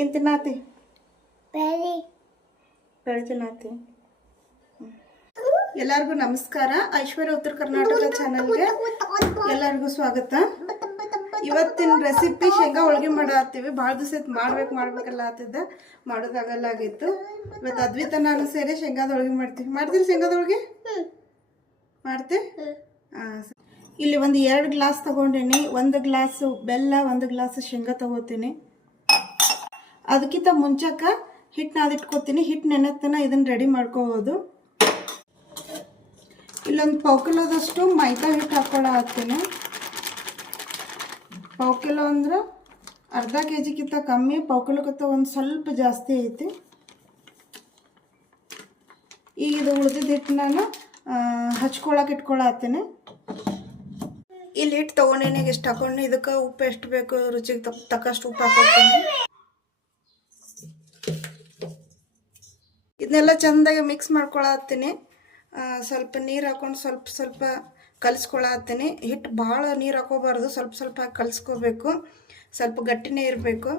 ಏನು ತಿನ್ನಾತಿ? ಬೇರೆ ಬೇಳೆ ತಿನ್ನಾತಿ. ಎಲ್ಲರಿಗೂ ನಮಸ್ಕಾರ. ಐಶ್ವರ್ಯ ಉತ್ತರ ಕರ್ನಾಟಕ ಚಾನಲ್ಗೆ ಎಲ್ಲರಿಗೂ ಸ್ವಾಗತ. ಇವತ್ತಿನ ರೆಸಿಪಿ ಶೇಂಗಾ ಹೋಳಿಗೆ ಮಾಡತ್ತೀವಿ. ಭಾಳ ದಿವಸ ಮಾಡ್ಬೇಕಲ್ಲ ಆತಿದ್ದ, ಮಾಡೋದಾಗಲ್ಲ ಆಗಿತ್ತು. ಇವತ್ತು ಅದ್ವಿತ ನಾನು ಸೇರಿ ಶೇಂಗಾದ ಹೋಳಿಗೆ ಮಾಡ್ತೀವಿ. ಶೇಂಗಾದ ಹೋಳಿಗೆ ಮಾಡ್ತಿ? ಹಾಂ. ಇಲ್ಲಿ ಒಂದು 2 ಗ್ಲಾಸ್ ತಗೊಂಡೀನಿ. 1 ಗ್ಲಾಸು ಬೆಲ್ಲ, 1 ಗ್ಲಾಸ್ ಶೇಂಗಾ ತಗೋತೀನಿ. ಅದಕ್ಕಿಂತ ಮುಂಚೆಕ ಹಿಟ್ಟು ನಾದಿಟ್ಕೋತೀನಿ. ಹಿಟ್ಟು ನೆನೆತನ ಇದನ್ನು ರೆಡಿ ಮಾಡ್ಕೋಬೋದು. ಇಲ್ಲೊಂದು 1 ಕಿಲೋದಷ್ಟು ಮೈದಾ ಹಿಟ್ಟು ಹಾಕ್ತೀನಿ. 1 ಕಿಲೋ ಅಂದ್ರೆ ಅರ್ಧ ಕೆಜಿಗಿಂತ ಕಮ್ಮಿ, 1 ಕಿಲೋಕ್ಕಿಂತ ಒಂದು ಸ್ವಲ್ಪ ಜಾಸ್ತಿ ಐತಿ. ಈಗ ಇದು ಉಳಿದಿದ್ದ ಹಿಟ್ಟು ನಾನು ಹಚ್ಕೊಳಕ್ಕೆ ಇಟ್ಕೊಳತ್ತೀನಿ. ಇಲ್ಲಿ ಹಿಟ್ಟು ತೊಗೊಂಡೇನೆ ಎಷ್ಟು ಹಾಕೊಂಡು, ಇದಕ್ಕೆ ಉಪ್ಪು ಎಷ್ಟು ಬೇಕು ರುಚಿಗೆ ತಕ್ಕಷ್ಟು ಉಪ್ಪು ಹಾಕೋತೀನಿ. ಇದನ್ನೆಲ್ಲ ಚೆಂದಾಗಿ ಮಿಕ್ಸ್ ಮಾಡ್ಕೊಳತ್ತೀನಿ. ಸ್ವಲ್ಪ ನೀರು ಹಾಕೊಂಡು ಸ್ವಲ್ಪ ಕಲಿಸ್ಕೊಳತ್ತೀನಿ. ಹಿಟ್ಟು ಭಾಳ ನೀರು ಹಾಕೋಬಾರ್ದು, ಸ್ವಲ್ಪ ಹಾಕಿ ಕಲಿಸ್ಕೋಬೇಕು. ಸ್ವಲ್ಪ ಗಟ್ಟಿನೇ ಇರಬೇಕು.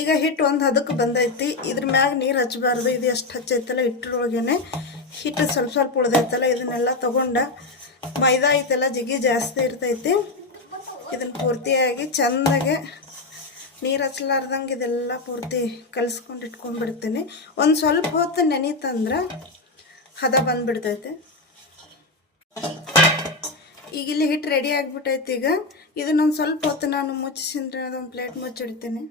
ಈಗ ಹಿಟ್ಟು ಒಂದು ಹದಕ್ಕೆ ಬಂದೈತಿ. ಇದ್ರ ಮ್ಯಾಗ ನೀರು ಹಚ್ಚಬಾರ್ದು. ಇದು ಎಷ್ಟು ಹಚ್ಚೈತಲ್ಲ ಹಿಟ್ಟರೊಳಗೇನೆ ಹಿಟ್ಟು ಸ್ವಲ್ಪ ಉಳ್ದೈತಲ್ಲ, ಇದನ್ನೆಲ್ಲ ತೊಗೊಂಡ ಮೈದಾ ಐತಲ್ಲ ಜಿಗಿ ಜಾಸ್ತಿ ಇರ್ತೈತಿ. ಇದನ್ನು ಪೂರ್ತಿಯಾಗಿ ಚೆಂದಾಗೆ ನೀರು ಹಚ್ಚಲಾರ್ದಂಗೆ ಇದೆಲ್ಲ ಪೂರ್ತಿ ಕಲಿಸ್ಕೊಂಡು ಇಟ್ಕೊಂಡ್ಬಿಡ್ತೀನಿ. ಒಂದು ಸ್ವಲ್ಪ ಹೊತ್ತು ನೆನೀತಂದ್ರೆ ಹದ ಬಂದುಬಿಡ್ತೈತೆ. ಈಗ ಇಲ್ಲಿ ಹಿಟ್ಟು ರೆಡಿ ಆಗಿಬಿಟ್ಟೈತಿ. ಈಗ ಇದನ್ನೊಂದು ಸ್ವಲ್ಪ ಹೊತ್ತು ನಾನು ಮುಚ್ಚಿಸಿದ್ರೆ ಅದೊಂದು ಪ್ಲೇಟ್ ಮುಚ್ಚಿಡ್ತೀನಿ.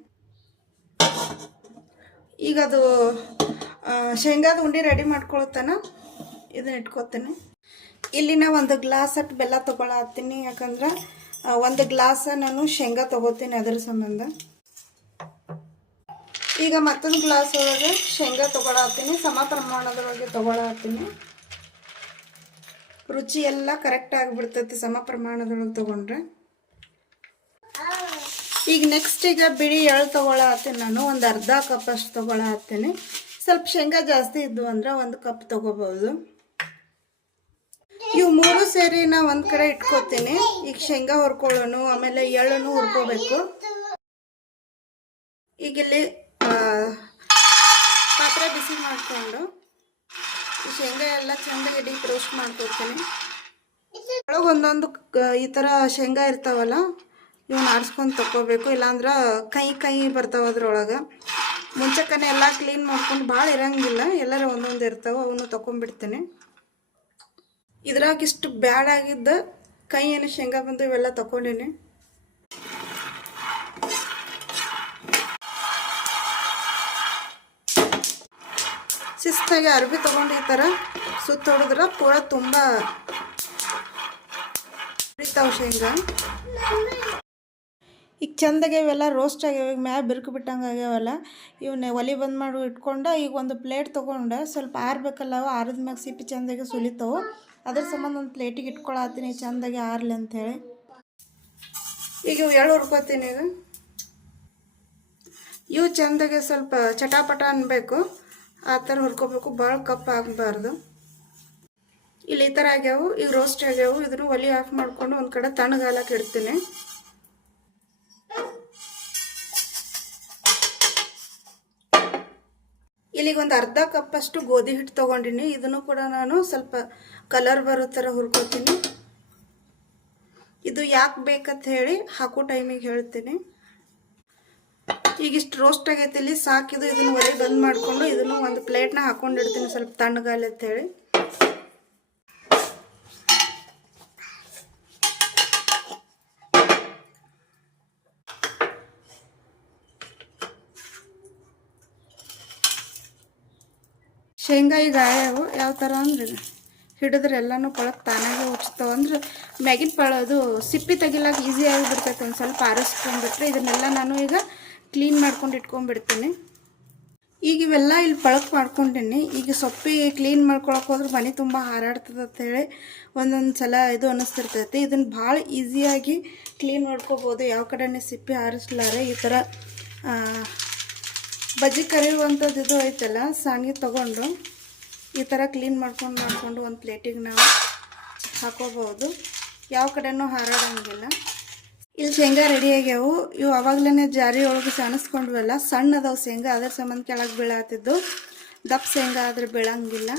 ಈಗ ಅದು ಶೇಂಗಾದ ಉಂಡೆ ರೆಡಿ ಮಾಡ್ಕೊಳ್ತಾನ ಇದನ್ನ ಇಟ್ಕೊತೀನಿ. ಇಲ್ಲಿ ನಾ 1 ಗ್ಲಾಸ್ ಅಷ್ಟು ಬೆಲ್ಲ ತೊಗೊಳತ್ತೀನಿ. ಯಾಕಂದ್ರೆ 1 ಗ್ಲಾಸ್ ನಾನು ಶೇಂಗಾ ತೊಗೋತೀನಿ, ಅದರ ಸಂಬಂಧ. ಈಗ ಮತ್ತೊಂದು ಗ್ಲಾಸ್ ಒಳಗೆ ಶೇಂಗಾ ತೊಗೊಳತ್ತೀನಿ. ಸಮ ಪ್ರಮಾಣದೊಳಗೆ ತೊಗೊಳತ್ತೀನಿ. ರುಚಿ ಎಲ್ಲ ಕರೆಕ್ಟ್ ಆಗಿಬಿಡ್ತೈತಿ ಸಮ ಪ್ರಮಾಣದೊಳಗೆ ತೊಗೊಂಡ್ರೆ. ಈಗ ನೆಕ್ಸ್ಟ್ ಈಗ ಬಿಳಿ ಎಳ್ಳು ತೊಗೊಳತ್ತೀನಿ. ನಾನು ಒಂದು ಅರ್ಧ ಕಪ್ ಅಷ್ಟು ತೊಗೊಳತ್ತೀನಿ. ಸ್ವಲ್ಪ ಶೇಂಗಾ ಜಾಸ್ತಿ ಇದ್ದು ಅಂದ್ರೆ 1 ಕಪ್ ತೊಗೋಬೋದು. ಇವು 3 ಸೇರಿ ನಾ ಒಂದು ಕಡೆ ಇಟ್ಕೋತೀನಿ. ಈಗ ಶೇಂಗಾ ಹುರ್ಕೊಳ್ಳೋನು, ಆಮೇಲೆ ಎಳ್ಳನ್ನು ಹುರ್ಕೋಬೇಕು. ಈಗ ಇಲ್ಲಿ ಪಾತ್ರೆ ಬಿಸಿ ಮಾಡಿಕೊಂಡು ಈ ಶೇಂಗಾ ಎಲ್ಲ ಚೆಂದಾಗಿ ಡೀಪ್ ರೋಸ್ಟ್ ಮಾಡ್ಕೊತೀನಿ. ಒಳಗೆ ಒಂದೊಂದು ಈ ಥರ ಶೇಂಗಾ ಇರ್ತಾವಲ್ಲ, ಇವನ್ನ ಆರಿಸ್ಕೊಂಡು ತಗೋಬೇಕು. ಇಲ್ಲಾಂದ್ರೆ ಕೈ ಬರ್ತಾವೆ ಅದ್ರೊಳಗೆ. ಮುಂಚೆಕನೆ ಎಲ್ಲ ಕ್ಲೀನ್ ಮಾಡ್ಕೊಂಡು, ಭಾಳ ಇರೋಂಗಿಲ್ಲ, ಎಲ್ಲರೂ ಒಂದೊಂದು ಇರ್ತಾವೆ, ಅವನು ತೊಗೊಂಡ್ಬಿಡ್ತೀನಿ. ಇದ್ರಾಗ ಇಷ್ಟು ಬ್ಯಾಡಾಗಿದ್ದ ಕೈ ಏನು ಶೇಂಗಾ ಬಂದು ಇವೆಲ್ಲ ತಗೊಂಡೀನಿ. ಶಿಸ್ತಾಗಿ ಅರ್ಬಿ ತೊಗೊಂಡು ಈ ಥರ ಸುತ್ತ ಹೊಡೆದ್ರೆ ಪೂರ ತುಂಬ ಉರಿತಾವೆ ಶೇಂಗಾ. ಈಗ ಚೆಂದಾಗೆ ಇವೆಲ್ಲ ರೋಸ್ಟ್ ಆಗ್ಯಾವ. ಈಗ ಮ್ಯಾಗ ಬಿರುಕು ಬಿಟ್ಟಂಗೆ ಆಗ್ಯಾವಲ್ಲ, ಇವನ್ನೇ ಒಲೆ ಬಂದ್ ಮಾಡಿ ಇಟ್ಕೊಂಡು ಈಗ ಒಂದು ಪ್ಲೇಟ್ ತೊಗೊಂಡು ಸ್ವಲ್ಪ ಆರ್ಬೇಕಲ್ಲ, ಅವು ಆರಿದ ಮ್ಯಾಗ ಸಿಪ್ಪಿ ಚೆಂದಾಗೆ ಸುಲಿತಾವೆ. ಅದ್ರ ಸಂಬಂಧ ಒಂದು ಪ್ಲೇಟಿಗೆ ಇಟ್ಕೊಳತ್ತೀನಿ ಚೆಂದಾಗಿ ಆರ್ಲಿ ಅಂಥೇಳಿ. ಈಗ ಇವು ಎಳ್ಳು ಹುರ್ಕೋತೀನಿ. ಇವು ಚೆಂದಾಗೆ ಸ್ವಲ್ಪ ಚಟಾಪಟ ಅನ್ಬೇಕು, ಆ ಥರ ಹುರ್ಕೋಬೇಕು. ಭಾಳ ಕಪ್ ಆಗಬಾರ್ದು. ಇಲ್ಲಿ ಈ ಥರ ಆಗ್ಯಾವು. ಈಗ ರೋಸ್ಟ್ ಆಗ್ಯಾವು. ಇದನ್ನು ಒಲೆ ಆಫ್ ಮಾಡಿಕೊಂಡು ಒಂದು ಕಡೆ ತಣ್ಣಗಾಲಕ್ಕೆ ಇಡ್ತೀನಿ. ಇಲ್ಲಿಗೆ ಒಂದು ಅರ್ಧ ಕಪ್ ಅಷ್ಟು ಗೋಧಿ ಹಿಟ್ಟು ತೊಗೊಂಡಿನಿ. ಇದನ್ನು ಕೂಡ ನಾನು ಸ್ವಲ್ಪ ಕಲರ್ ಬರೋ ಥರ ಹುರ್ಕೋತೀನಿ. ಇದು ಯಾಕೆ ಬೇಕಂತ ಹೇಳಿ ಹಾಕೋ ಟೈಮಿಗೆ ಹೇಳ್ತೀನಿ. ಈಗಿಷ್ಟು ರೋಸ್ಟ್ ಆಗೈತಿ, ಇಲ್ಲಿ ಸಾಕಿದು. ಇದನ್ನು ಒಲೆ ಬಂದ್ ಮಾಡಿಕೊಂಡು ಇದನ್ನು ಒಂದು ಪ್ಲೇಟ್ನ ಹಾಕೊಂಡಿಡ್ತೀನಿ ಸ್ವಲ್ಪ ತಣ್ಣಗಾಲಿ ಅಂತೇಳಿ. ಶೇಂಗಾ ಈಗ ಆಯಾವು. ಯಾವ ಥರ ಅಂದ್ರೆ ಹಿಡಿದ್ರೆ ಎಲ್ಲನೂ ಕೊಳಕ್ಕೆ ತಾನಾಗೆ ಉಚ್ತಾವೆ. ಅಂದ್ರೆ ಮ್ಯಾಗಿನ ಅದು ಸಿಪ್ಪಿ ತೆಗಿಲಾಕ ಈಸಿ ಆಗಿಬಿಡ್ತೈತೆ. ಒಂದು ಸ್ವಲ್ಪ ಆರಿಸ್ಕೊಂಡ್ಬಿಟ್ರೆ ಇದನ್ನೆಲ್ಲ ನಾನು ಈಗ ಕ್ಲೀನ್ ಮಾಡ್ಕೊಂಡು ಇಟ್ಕೊಂಡ್ಬಿಡ್ತೀನಿ. ಈಗ ಇವೆಲ್ಲ ಇಲ್ಲಿ ಪಳಕ್ ಮಾಡ್ಕೊಂಡೀನಿ. ಈಗ ಸೊಪ್ಪಿ ಕ್ಲೀನ್ ಮಾಡ್ಕೊಳಕ್ಕೆ ಹೋದ್ರೆ ಮನೆ ತುಂಬ ಹಾರಾಡ್ತದೆ ಅಂತೇಳಿ ಒಂದೊಂದು ಸಲ ಇದು ಅನ್ನಿಸ್ತಿರ್ತೈತಿ. ಇದನ್ನು ಭಾಳ ಈಸಿಯಾಗಿ ಕ್ಲೀನ್ ಮಾಡ್ಕೋಬೋದು, ಯಾವ ಕಡೆನೇ ಸಿಪ್ಪಿ ಆರಿಸ್ಲಾರೆ. ಈ ಥರ ಬಜ್ಜಿ ಕರಿಯುವಂಥದ್ದು ಇದು ಐತಲ್ಲ, ಸಾಣಿಗೆ ತೊಗೊಂಡು ಈ ಥರ ಕ್ಲೀನ್ ಮಾಡ್ಕೊಂಡು ಒಂದು ಪ್ಲೇಟಿಗೆ ನಾವು ಹಾಕೋಬಹುದು, ಯಾವ ಕಡೆನೂ ಹಾರಾಡಂಗಿಲ್ಲ. ಇಲ್ಲಿ ಶೇಂಗಾ ರೆಡಿ ಆಗ್ಯಾವು. ಇವು ಅವಾಗಲೇ ಜಾರಿ ಒಳಗೆ ಸಣಸ್ಕೊಂಡ್ವಲ್ಲ, ಸಣ್ಣ ಅದಾವು ಶೇಂಗಾ, ಅದ್ರ ಸಂಬಂಧ ಕೆಳಗೆ ಬೀಳಾತಿದ್ದು. ದಪ್ಪ ಶೇಂಗಾ ಆದ್ರೆ ಬೀಳಂಗಿಲ್ಲ.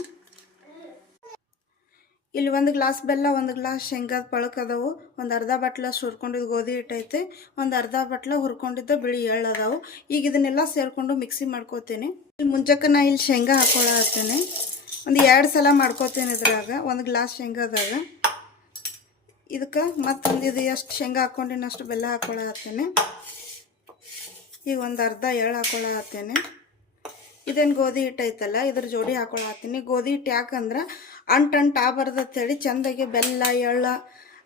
ಇಲ್ಲಿ 1 ಗ್ಲಾಸ್ ಬೆಲ್ಲ, 1 ಗ್ಲಾಸ್ ಶೇಂಗಾದ ಪಳಕ್ ಅದಾವು. ಒಂದು ಅರ್ಧ ಬಟ್ಲಷ್ಟು ಹುರ್ಕೊಂಡಿದ್ದು ಗೋಧಿ ಹಿಟ್ಟೈತೆ, ಒಂದು ಅರ್ಧ ಬಟ್ಲ ಹುರ್ಕೊಂಡಿದ್ದು ಬಿಳಿ ಎಳ್ಳು ಅದಾವು. ಈಗ ಇದನ್ನೆಲ್ಲ ಸೇರಿಕೊಂಡು ಮಿಕ್ಸಿ ಮಾಡ್ಕೋತೀನಿ. ಇಲ್ಲಿ ಮುಂಚೆಕ್ಕೆ ನಾ ಇಲ್ಲಿ ಶೇಂಗಾ ಹಾಕ್ಕೊಳತ್ತೇನೆ. ಒಂದು 2 ಸಲ ಮಾಡ್ಕೋತೀನಿ ಇದ್ರಾಗ, 1 ಗ್ಲಾಸ್ ಶೇಂಗಾದಾಗ. ಇದಕ್ಕೆ ಮತ್ತೊಂದು ಇದು ಎಷ್ಟು ಶೇಂಗಾ ಹಾಕ್ಕೊಂಡಿನ ಅಷ್ಟು ಬೆಲ್ಲ ಹಾಕ್ಕೊಳತ್ತೇನೆ. ಈಗ ಒಂದು ಅರ್ಧ ಎಳ್ಳು ಹಾಕ್ಕೊಳತ್ತೇನೆ. ಇದೇನು ಗೋಧಿ ಹಿಟ್ಟು ಐತಲ್ಲ, ಇದ್ರ ಜೋಡಿ ಹಾಕ್ಕೊಳತ್ತೀನಿ. ಗೋಧಿ ಹಿಟ್ಟು ಯಾಕಂದ್ರೆ ಅಂಟು ಆಗ್ಬಾರ್ದಂತೇಳಿ ಚೆಂದಾಗಿ ಬೆಲ್ಲ, ಎಳ್ಳು,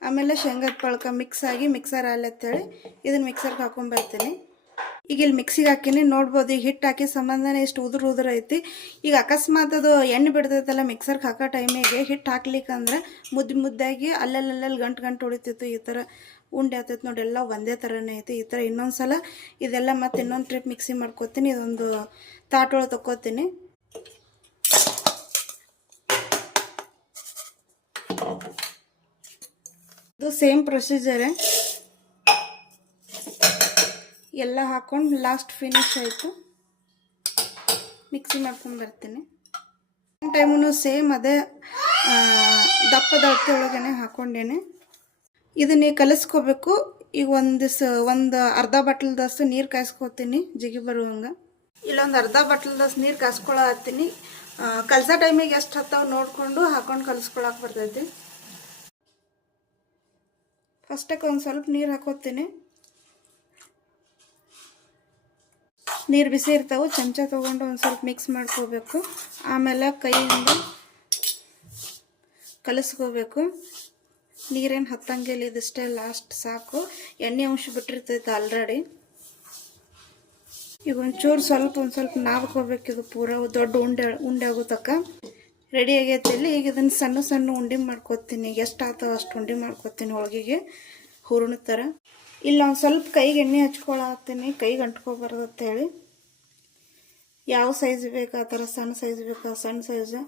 ಆಮೇಲೆ ಶೇಂಗಾದ ಪಳ್ಕ ಮಿಕ್ಸ್ ಆಗಿ ಮಿಕ್ಸರ್ ಆಲತ್ತೇಳಿ ಇದನ್ನು ಮಿಕ್ಸರ್ಗೆ ಹಾಕೊಂಡ್ಬರ್ತೀನಿ. ಈಗ ಇಲ್ಲಿ ಮಿಕ್ಸಿಗೆ ಹಾಕಿನಿ, ನೋಡ್ಬೋದು. ಈಗ ಹಿಟ್ಟು ಹಾಕಿ ಸಂಬಂಧನೇ ಇಷ್ಟು ಉದುರು ಐತಿ. ಈಗ ಅಕಸ್ಮಾತ್ ಅದು ಎಣ್ಣೆ ಬಿಡ್ತೈತಲ್ಲ ಮಿಕ್ಸರ್ಗೆ ಹಾಕೋ ಟೈಮಿಗೆ ಹಿಟ್ಟು ಹಾಕ್ಲಿಕ್ಕಂದ್ರೆ ಮುದ್ದಾಗಿ ಅಲ್ಲಲ್ಲಿ ಗಂಟು ಹೊಡಿತಿತ್ತು. ಈ ಥರ ಉಂಡೆ ಆಗ್ತೈತೆ ನೋಡಿ, ಎಲ್ಲ ಒಂದೇ ಥರನೇ ಐತಿ. ಈ ಥರ ಇನ್ನೊಂದು ಸಲ ಇದೆಲ್ಲ ಮತ್ತೆ ಇನ್ನೊಂದು ಟ್ರಿಪ್ ಮಿಕ್ಸಿ ಮಾಡ್ಕೋತೀನಿ. ಇದೊಂದು ತಾಟೊಳಗೆ ತಕ್ಕೋತೀನಿ. ಇದು ಸೇಮ್ ಪ್ರೊಸೀಜರೇ, ಎಲ್ಲ ಹಾಕೊಂಡು ಲಾಸ್ಟ್ ಫಿನಿಶ್ ಆಯಿತು. ಮಿಕ್ಸಿ ಮಾಡ್ಕೊಂಡು ಬರ್ತೀನಿ. ಟೈಮೂ ಸೇಮ್ ಅದೇ ದಪ್ಪದ ಅಳತೆ ಒಳಗೇ ಹಾಕ್ಕೊಂಡೇನೆ. ಇದನ್ನೇ ಕಲಿಸ್ಕೋಬೇಕು. ಈಗ ಒಂದು ಅರ್ಧ ಬಟ್ಲದಷ್ಟು ನೀರು ಕಾಯಿಸ್ಕೋತೀನಿ, ಜಿಗಿ ಬರುವಂಗೆ. ಇಲ್ಲೊಂದು ಅರ್ಧ ಬಟ್ಲದಷ್ಟು ನೀರು ಕಾಯಿಸ್ಕೊಳತ್ತೀನಿ. ಕಲಸೋ ಟೈಮಿಗೆ ಎಷ್ಟು ಹತ್ತಾವ ನೋಡಿಕೊಂಡು ಹಾಕೊಂಡು ಕಲಿಸ್ಕೊಳಕ್ಕೆ ಬರ್ತೈತಿ. ಫಸ್ಟಕ್ಕೆ ಒಂದು ಸ್ವಲ್ಪ ನೀರು ಹಾಕೋತೀನಿ. ನೀರು ಬಿಸಿ ಇರ್ತಾವೆ, ಚಮಚ ತೊಗೊಂಡು ಒಂದು ಸ್ವಲ್ಪ ಮಿಕ್ಸ್ ಮಾಡ್ಕೋಬೇಕು. ಆಮೇಲೆ ಕೈಯಿಂದ ಕಲಿಸ್ಕೋಬೇಕು. ನೀರೇನು ಹತ್ತಂಗಿಲ್ಲ, ಇದಿಷ್ಟೇ ಲಾಸ್ಟ್ ಸಾಕು. ಎಣ್ಣೆ ಅಂಶ ಬಿಟ್ಟಿರ್ತೈತೆ ಆಲ್ರೆಡಿ. ಈಗ ಒಂಚೂರು ಒಂದು ಸ್ವಲ್ಪ ನಾದ್ಕೋಬೇಕು. ಇದು ಪೂರ ದೊಡ್ಡ ಉಂಡೆ ಆಗೋ ತಕ್ಕ ರೆಡಿ ಆಗೈತಿ. ಇಲ್ಲಿ ಈಗ ಇದನ್ನು ಸಣ್ಣ ಉಂಡೆ ಮಾಡ್ಕೋತೀನಿ. ಎಷ್ಟು ಆಗ್ತಾವೆ ಅಷ್ಟು ಉಂಡೆ ಮಾಡ್ಕೋತೀನಿ, ಹೋಳಿಗೆಗೆ ಹೂರ್ಣ ಥರ. ಇಲ್ಲ ಒಂದು ಸ್ವಲ್ಪ ಕೈಗೆ ಎಣ್ಣೆ ಹಚ್ಕೊಳತ್ತೀನಿ, ಕೈಗೆ ಅಂಟ್ಕೊಬಾರ್ದು ಅಂತೇಳಿ. ಯಾವ ಸೈಜ್ ಬೇಕು ಆ ಥರ, ಸಣ್ಣ ಸೈಜ್ ಬೇಕಾ ಸಣ್ಣ ಸೈಜು,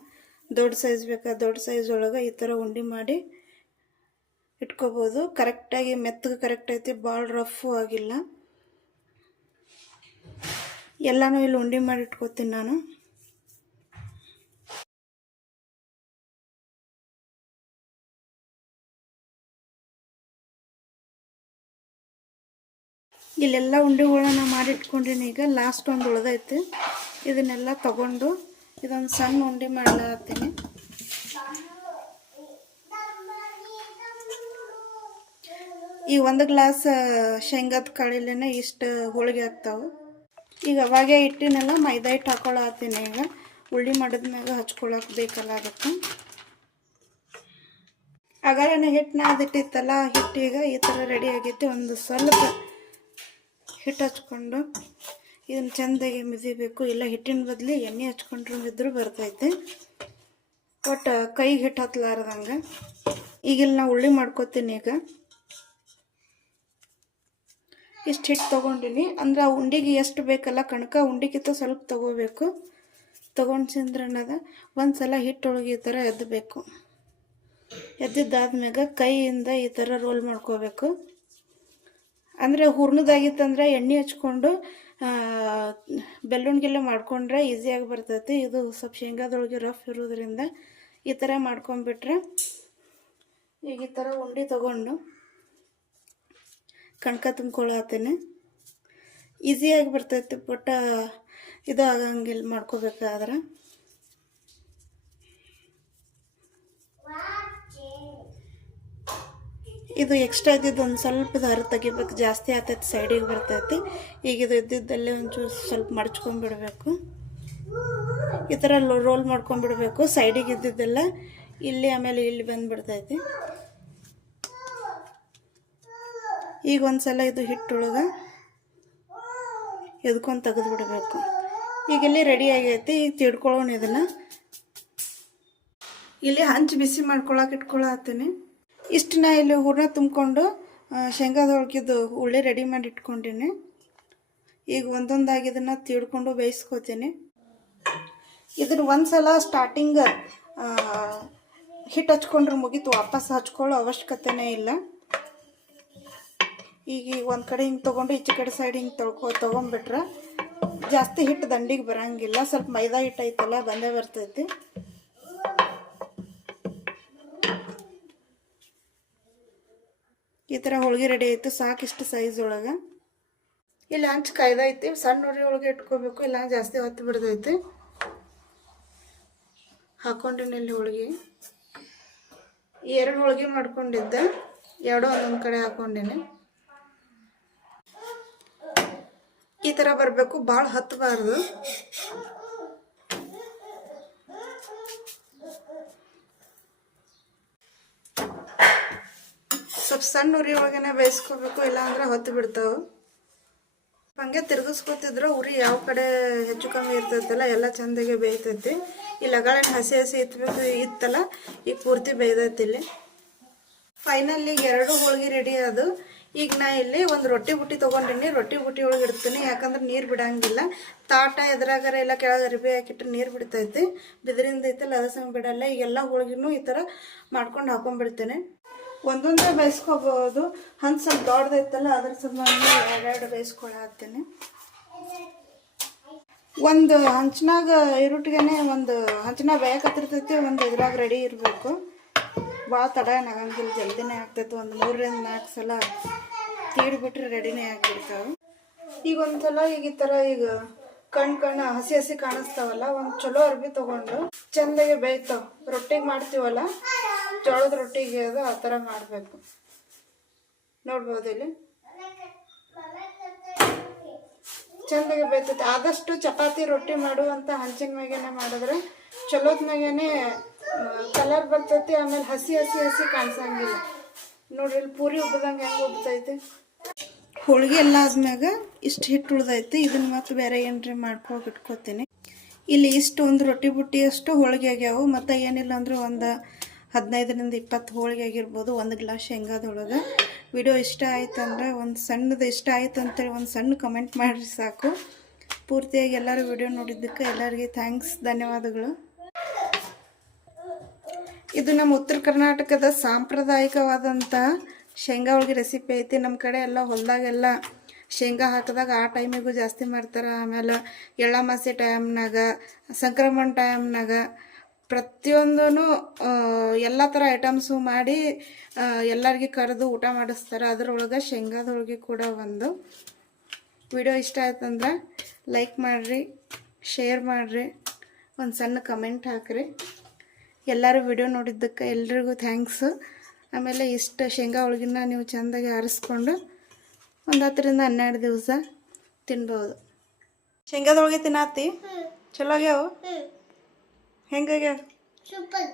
ದೊಡ್ಡ ಸೈಜ್ ಬೇಕಾ ದೊಡ್ಡ ಸೈಜ್ ಒಳಗೆ ಈ ಥರ ಉಂಡೆ ಮಾಡಿ ಇಟ್ಕೋಬೋದು. ಕರೆಕ್ಟಾಗಿ ಮೆತ್ತಗೆ ಕರೆಕ್ಟ್ ಐತಿ, ಭಾಳ ರಫು ಆಗಿಲ್ಲ. ಎಲ್ಲನೂ ಇಲ್ಲಿ ಉಂಡೆ ಮಾಡಿ ಇಟ್ಕೋತೀನಿ ನಾನು. ಇಲ್ಲೆಲ್ಲ ಉಂಡೆಗಳನ್ನ ಮಾಡಿ ಇಟ್ಕೊಂಡೀನಿ. ಈಗ ಲಾಸ್ಟ್ ಒಂದು ಉಳ್ದೈತಿ, ಇದನ್ನೆಲ್ಲ ತಗೊಂಡು ಇದೊಂದು ಸಣ್ಣ ಉಂಡೆ ಮಾಡ್ಲಾತೀನಿ. ಈ 1 ಗ್ಲಾಸ್ ಶೇಂಗಾದ ಕಾಳಿಲೇನೆ ಇಷ್ಟು ಹೋಳಿಗೆ ಆಗ್ತಾವೆ. ಈಗ ಅವಾಗೆ ಹಿಟ್ಟಿನೆಲ್ಲ ಮೈದಾ ಹಿಟ್ಟು ಹಾಕ್ಕೊಳತ್ತೀನಿ. ಈಗ ಉಳ್ಳಿ ಮಾಡಿದ್ಮ್ಯಾಗ ಹಚ್ಕೊಳಕ್ಕೆ ಬೇಕಲ್ಲ, ಅದಕ್ಕೆ ಅಗಾರನೇ ಹಿಟ್ಟನ್ನ ಅದಿಟ್ಟಿತ್ತಲ್ಲ, ಹಿಟ್ಟೀಗ ಈ ಥರ ರೆಡಿ ಆಗೈತಿ. ಒಂದು ಸ್ವಲ್ಪ ಹಿಟ್ಟು ಹಚ್ಕೊಂಡು ಇದನ್ನು ಚೆಂದಾಗಿ ಮಿದಿಬೇಕು. ಇಲ್ಲ ಹಿಟ್ಟಿನ ಬದಲು ಎಣ್ಣೆ ಹಚ್ಕೊಂಡ್ರು ಇದ್ರೂ ಬರ್ತೈತೆ. ಒಟ್ಟು ಕೈಗೆ ಹಿಟ್ಟು ಹತ್ಲಾರ್ದಂಗೆ. ಈಗಿಲ್ಲಿ ನಾವು ಉಳ್ಳಿ ಮಾಡ್ಕೋತೀನಿ. ಈಗ ಇಷ್ಟು ಹಿಟ್ಟು ತೊಗೊಂಡಿನಿ ಅಂದ್ರೆ ಆ ಉಂಡಿಗೆ ಎಷ್ಟು ಬೇಕಲ್ಲ, ಕಣಕ ಉಂಡಿಗಿಂತ ಸ್ವಲ್ಪ ತೊಗೋಬೇಕು. ತೊಗೊಂಡ್ಸಿಂದ್ರನ್ನದ ಒಂದು ಸಲ ಹಿಟ್ಟೊಳಗೆ ಈ ಥರ ಎದ್ದಬೇಕು. ಎದ್ದಿದ್ದಾದ್ಮ್ಯಾಗ ಕೈಯಿಂದ ಈ ಥರ ರೋಲ್ ಮಾಡ್ಕೋಬೇಕು. ಅಂದರೆ ಹೂರ್ಣದಾಗಿತ್ತಂದ್ರೆ ಎಣ್ಣೆ ಹಚ್ಕೊಂಡು ಬೆಲ್ಲುಣ್ಗೆಲ್ಲ ಮಾಡ್ಕೊಂಡ್ರೆ ಈಸಿಯಾಗಿ ಬರ್ತೈತಿ. ಇದು ಸ್ವಲ್ಪ ಶೇಂಗಾದೊಳಗೆ ರಫ್ ಇರೋದ್ರಿಂದ ಈ ಥರ ಮಾಡ್ಕೊಂಡ್ಬಿಟ್ರೆ, ಈಗ ಈ ಥರ ಉಂಡೆ ತೊಗೊಂಡು ಕಣ್ಕ ತುಂಬ್ಕೊಳತ್ತೇನೆ. ಈಸಿಯಾಗಿ ಬರ್ತೈತಿ, ಬಟ್ ಇದು ಆಗಂಗಿಲ್ಲ ಮಾಡ್ಕೋಬೇಕಾದ್ರೆ. ಇದು ಎಕ್ಸ್ಟ್ರಾ ಇದ್ದಿದ್ದು ಒಂದು ಸ್ವಲ್ಪ ದಾರ ತೆಗಿಬೇಕು, ಜಾಸ್ತಿ ಆಗ್ತೈತಿ, ಸೈಡಿಗೆ ಬರ್ತೈತಿ. ಈಗ ಇದು ಇದ್ದಿದ್ದಲ್ಲೇ ಒಂಚೂರು ಸ್ವಲ್ಪ ಮಡ್ಚ್ಕೊಂಡ್ಬಿಡ್ಬೇಕು. ಈ ಥರ ರೋಲ್ ಮಾಡ್ಕೊಂಡ್ಬಿಡ್ಬೇಕು. ಸೈಡಿಗೆ ಇದ್ದಿದ್ದೆಲ್ಲ ಇಲ್ಲಿ ಆಮೇಲೆ ಇಲ್ಲಿ ಬಂದುಬಿಡ್ತೈತಿ. ಈಗ ಒಂದು ಸಲ ಇದು ಹಿಟ್ಟೊಳಗೆ ಎದ್ಕೊಂಡು ತೆಗೆದುಬಿಡ್ಬೇಕು. ಈಗ ಇಲ್ಲಿ ರೆಡಿ ಆಗೈತಿ. ಈಗ ತಿಡ್ಕೊಳ್ಳೋಣ ಇದನ್ನು. ಇಲ್ಲಿ ಹಂಚು ಬಿಸಿ ಮಾಡ್ಕೊಳಕ್ಕೆ ಇಟ್ಕೊಳತ್ತೀನಿ. ಇಷ್ಟನ್ನ ಇಲ್ಲಿ ಹೂರ್ಣ ತುಂಬಿಕೊಂಡು ಶೇಂಗಾದೊಳಗಿದ್ದು ಉಳ್ಳಿ ರೆಡಿ ಮಾಡಿ ಇಟ್ಕೊಂಡಿನಿ. ಈಗ ಒಂದೊಂದಾಗಿ ಇದನ್ನು ತಿಡ್ಕೊಂಡು ಬೇಯಿಸ್ಕೋತೀನಿ. ಇದನ್ನು ಒಂದು ಸಲ ಸ್ಟಾರ್ಟಿಂಗ್ ಹಿಟ್ಟು ಹಚ್ಕೊಂಡ್ರೆ ಮುಗೀತು, ವಾಪಸ್ ಹಚ್ಕೊಳ್ಳೋ ಅವಶ್ಯಕತೆನೇ ಇಲ್ಲ. ಈಗ ಒಂದು ಕಡೆ ಹಿಂಗೆ ತೊಗೊಂಡು ಈಚೆ ಕಡೆ ಸೈಡ್ ಹಿಂಗೆ ತೊಗೊಂಬಿಟ್ರೆ ಜಾಸ್ತಿ ಹಿಟ್ಟು ದಂಡಿಗೆ ಬರೋಂಗಿಲ್ಲ. ಸ್ವಲ್ಪ ಮೈದಾ ಹಿಟ್ಟು ಐತಲ್ಲ ಬಂದೇ ಬರ್ತೈತಿ. ಈ ಥರ ಹೋಳಿಗೆ ರೆಡಿ ಆಯಿತು. ಸಾಕಿಷ್ಟು ಸೈಜ್ ಒಳಗೆ. ಇಲ್ಲ ಹಂಚು ಕಾಯ್ದೈತಿ, ಸಣ್ಣ ಉರಿ ಒಳಗೆ ಇಟ್ಕೋಬೇಕು, ಇಲ್ಲ ಜಾಸ್ತಿ ಹೊತ್ತು ಬಿಡ್ದೈತಿ. ಹಾಕೊಂಡಿನಿ ಇಲ್ಲಿ ಹೋಳಿಗೆ. 2 ಹೋಳಿಗೆ ಮಾಡ್ಕೊಂಡಿದ್ದೆ, 2 ಒಂದೊಂದು ಕಡೆ ಹಾಕೊಂಡಿನಿ. ಈ ಥರ ಬರಬೇಕು, ಭಾಳ ಹತ್ತಬಾರ್ದು. ಸ್ವಲ್ಪ ಸಣ್ಣ ಉರಿ ಒಳಗನೆ ಬೇಯಿಸ್ಕೋಬೇಕು, ಇಲ್ಲಾಂದ್ರೆ ಹೊತ್ತು ಬಿಡ್ತಾವೆ. ಹಂಗೆ ತಿರ್ಗಿಸ್ಕೊತಿದ್ರೆ ಉರಿ ಯಾವ ಕಡೆ ಹೆಚ್ಚು ಕಮ್ಮಿ ಇರ್ತೈತಲ್ಲ ಎಲ್ಲ ಚೆಂದಾಗೆ ಬೇಯ್ತೈತಿ. ಈ ಲಗಾಳನ್ನ ಹಸಿ ಹಸಿ ಇತ್ತಲ್ಲ, ಈಗ ಪೂರ್ತಿ ಬೇಯ್ದೈತಿ. ಇಲ್ಲಿ ಫೈನಲ್ ಈಗ 2 ಹೋಳಿಗೆ ರೆಡಿ ಅದು. ಈಗ ನಾ ಇಲ್ಲಿ ಒಂದು ರೊಟ್ಟಿ ಬುಟ್ಟಿ ತೊಗೊಂಡಿನಿ, ರೊಟ್ಟಿ ಬುಟ್ಟಿ ಒಳಗೆ ಇಡ್ತೀನಿ. ಯಾಕಂದ್ರೆ ನೀರು ಬಿಡಂಗಿಲ್ಲ. ತಾಟ ಎದುರಾಗಾರ ಎಲ್ಲ ಕೆಳಗೆ ಅರಿಬಿ ಹಾಕಿಟ್ರೆ ನೀರು ಬಿಡ್ತೈತಿ. ಬಿದಿರಿಂದ ಐತಲ್ಲ ಅದ ಸಂಗ ಬಿಡಲ್ಲ. ಈಗ ಎಲ್ಲ ಹೋಳಿಗೆನೂ ಈ ಥರ ಮಾಡ್ಕೊಂಡು ಹಾಕೊಂಡ್ಬಿಡ್ತೇನೆ. ಒಂದೊಂದೇ ಬೇಯಿಸ್ಕೋಬೋದು. ಹಂಚು ಸ್ವಲ್ಪ ದೊಡ್ಡದೈತಲ್ಲ ಅದ್ರ ಸಂಬಂಧ 2 ಬೇಯಿಸ್ಕೊಳತ್ತೇನೆ. ಒಂದು ಹಂಚಿನಾಗ ಇರುಟ್ಟಿಗೆ ಒಂದು ಹಂಚಿನಾಗ ಬೇಯಕತ್ತಿರ್ತೈತಿ, ಒಂದು ಇದ್ರಾಗ ರೆಡಿ ಇರಬೇಕು. ಭಾಳ ತಡ ಏನಾಗಂಗಿಲ್ಲ, ಜಲ್ದಿನೇ ಆಗ್ತೈತಿ. ಒಂದು 3-4 ಸಲ ತೀಡ್ಬಿಟ್ರೆ ರೆಡಿನೇ ಆಗಿಬಿಡ್ತಾವೆ. ಈಗ ಒಂದ್ಸಲ ಈಗ ಈ ಥರ ಈಗ ಕಣ್ಣು ಹಸಿ ಹಸಿ ಕಾಣಿಸ್ತಾವಲ್ಲ, ಒಂದು ಚಲೋ ಅರ್ಬಿ ತೊಗೊಂಡು ಚೆಂದಾಗೆ ಬೇಯ್ತಾವೆ. ರೊಟ್ಟಿಗೆ ಮಾಡ್ತೀವಲ್ಲ ಜೋಳದ ರೊಟ್ಟಿಗೆ, ಅದು ಆ ಥರ ಮಾಡಬೇಕು. ನೋಡ್ಬೋದು ಇಲ್ಲಿ ಚೆಂದಾಗೆ ಬೇಯ್ತೈತೆ. ಆದಷ್ಟು ಚಪಾತಿ ರೊಟ್ಟಿ ಮಾಡುವಂಥ ಹಂಚಿನ ಮ್ಯಾಗೇನೆ ಮಾಡಿದ್ರೆ ಚಲೋತ್ನಾಗೇನೆ ಕಲರ್ ಬರ್ತೈತಿ. ಆಮೇಲೆ ಹಸಿ ಹಸಿ ಹಸಿ ಕಾಣಿಸಂಗಿಲ್ಲ. ನೋಡ್ರಿ ಇಲ್ಲಿ ಪೂರಿ ಉಬ್ಬದಂಗೆ ಹೆಂಗೆ ಉಬ್ತೈತಿ. ಹೋಳಿಗೆ ಎಲ್ಲ ಆದ್ಮ್ಯಾಗ ಇಷ್ಟು ಹಿಟ್ಟು ಉಳ್ದೈತಿ. ಇದನ್ನ ಮತ್ತೆ ಬೇರೆ ಏನ್ರಿ ಮಾಡ್ಕೊಂಡು ಇಟ್ಕೋತೀನಿ. ಇಲ್ಲಿ ಇಷ್ಟು ಒಂದು ರೊಟ್ಟಿ ಬುಟ್ಟಿಯಷ್ಟು ಹೋಳಿಗೆ ಆಗ್ಯಾವು. ಮತ್ತು ಏನಿಲ್ಲ ಅಂದ್ರೆ ಒಂದು 15-20 ಹೋಳಿಗೆ ಆಗಿರ್ಬೋದು ಒಂದು ಗ್ಲಾಸ್ ಶೇಂಗಾದೊಳಗೆ. ವಿಡಿಯೋ ಇಷ್ಟ ಆಯ್ತಂದ್ರೆ ಒಂದು ಸಣ್ಣದು ಇಷ್ಟ ಆಯ್ತು ಅಂತೇಳಿ ಒಂದು ಸಣ್ಣ ಕಮೆಂಟ್ ಮಾಡಿರಿ ಸಾಕು. ಪೂರ್ತಿಯಾಗಿ ಎಲ್ಲರೂ ವಿಡಿಯೋ ನೋಡಿದ್ದಕ್ಕೆ ಎಲ್ಲರಿಗೆ ಥ್ಯಾಂಕ್ಸ್, ಧನ್ಯವಾದಗಳು. ಇದು ನಮ್ಮ ಉತ್ತರ ಕರ್ನಾಟಕದ ಸಾಂಪ್ರದಾಯಿಕವಾದಂಥ ಶೇಂಗಾ ಹೋಳಿಗೆ ರೆಸಿಪಿ ಐತಿ. ನಮ್ಮ ಕಡೆ ಎಲ್ಲ ಹೊಲದಾಗೆಲ್ಲ ಶೇಂಗಾ ಹಾಕಿದಾಗ ಆ ಟೈಮಿಗೂ ಜಾಸ್ತಿ ಮಾಡ್ತಾರೆ. ಆಮೇಲೆ ಎಳ್ಳಮಾಸಿ ಟೈಮ್ನಾಗ, ಸಂಕ್ರಮಣ ಟೈಮ್ನಾಗ ಪ್ರತಿಯೊಂದೂ ಎಲ್ಲ ಥರ ಐಟಮ್ಸು ಮಾಡಿ ಎಲ್ಲರಿಗೆ ಕರೆದು ಊಟ ಮಾಡಿಸ್ತಾರೆ. ಅದರೊಳಗೆ ಶೇಂಗಾದ ಹೋಳಿಗೆ ಕೂಡ ಒಂದು. ವಿಡಿಯೋ ಇಷ್ಟ ಆಯ್ತಂದ್ರೆ ಲೈಕ್ ಮಾಡಿರಿ, ಶೇರ್ ಮಾಡಿರಿ, ಒಂದು ಸಣ್ಣ ಕಮೆಂಟ್ ಹಾಕಿರಿ. ಎಲ್ಲರೂ ವಿಡಿಯೋ ನೋಡಿದ್ದಕ್ಕೆ ಎಲ್ರಿಗೂ ಥ್ಯಾಂಕ್ಸು. ಆಮೇಲೆ ಇಷ್ಟು ಶೇಂಗಾ ಹೋಳಿಗೆನ ನೀವು ಚೆಂದಾಗಿ ಆರಿಸ್ಕೊಂಡು ಒಂದು 10-12 ದಿವಸ ತಿನ್ಬೋದು. ಶೇಂಗಾದ ಹೋಳಿಗೆ ತಿನ್ನಾತಿ? ಚಲೋ ಆಗ್ಯಾವ? ಹೆಂಗಾಗ್ಯಾವ? ಸೂಪರ್.